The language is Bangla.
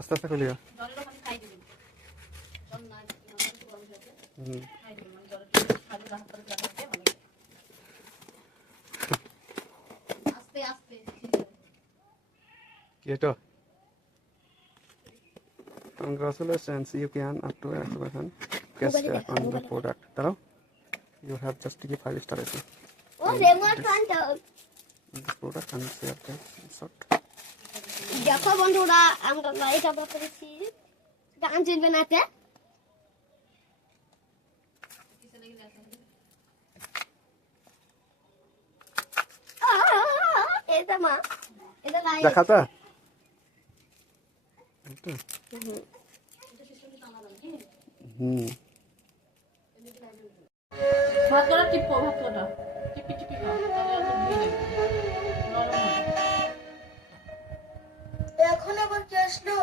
আস্তে আস্তে খুলিও। Gitu. Congratulations, you can up to X% cashback on the product. Taro, you have just to give 5 star rating. Oh, remote control. This product and share the shot. দেখো বন্ধুরা আমরা লাইট অফ করেছি গান চলবে না তে এটা মা এটা লাইট দেখাতা ভাত করা টিপো ভাত করা টিপি টিপি খাও তাহলে আর ধুই লাগবে নরম হয় এখন আবার কি আসলো